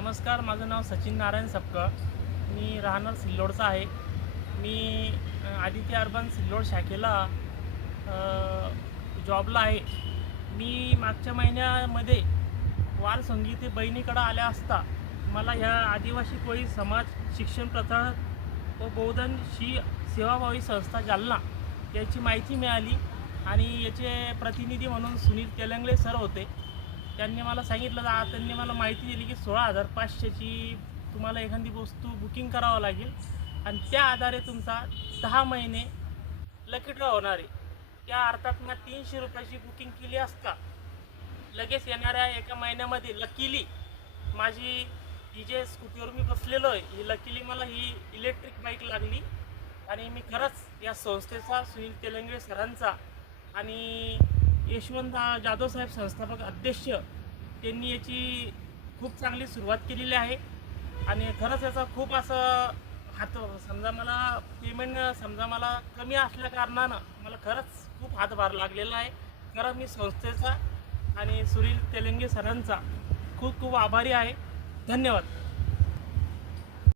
नमस्कार, माझं नाव सचिन नारायण सपकाळ. मी राहणार सिल्लोडचा आहे. मी आदित्य अर्बन सिल्लोड शाखेला जॉबला आहे. मी मागच्या महिन्यामध्ये वार संगीते बहिणीकडं आल्या असता मला ह्या आदिवासी कोळी समाज शिक्षण प्रसारक व बौद्धन सेवाभावी संस्था जालना याची माहिती मिळाली आणि याचे प्रतिनिधी म्हणून सुनील तेलंगले सर होते. त्यांनी मला सांगितलं, त्यांनी मला माहिती दिली की 16,500ची तुम्हाला एखादी वस्तू बुकिंग करावं लागेल आणि त्या आधारे तुमचा 10 महिने लकी ड्रॉ होणार आहे. त्या अर्थात मी 300 रुपयाची बुकिंग केली असता लगेच येणाऱ्या एका महिन्यामध्ये लकीली माझी ही जे स्कूटीवर मी बसलेलो आहे ही लकीली मला ही इलेक्ट्रिक बाईक लागली आणि मी खरंच या संस्थेचा सुनील तेलंगले सरांचा आणि यशवंत जाधव साहेब संस्थापक अध्यक्ष त्यांनी याची खूप चांगली सुरुवात केलेली आहे आणि खरंच याचा खूप असं समजा मला पेमेंट मला कमी असल्या कारणानं मला खरंच खूप हातभार लागलेला आहे. खरं मी संस्थेचा आणि सुनील तेलंगे सरांचा खूप खूप आभारी आहे. धन्यवाद.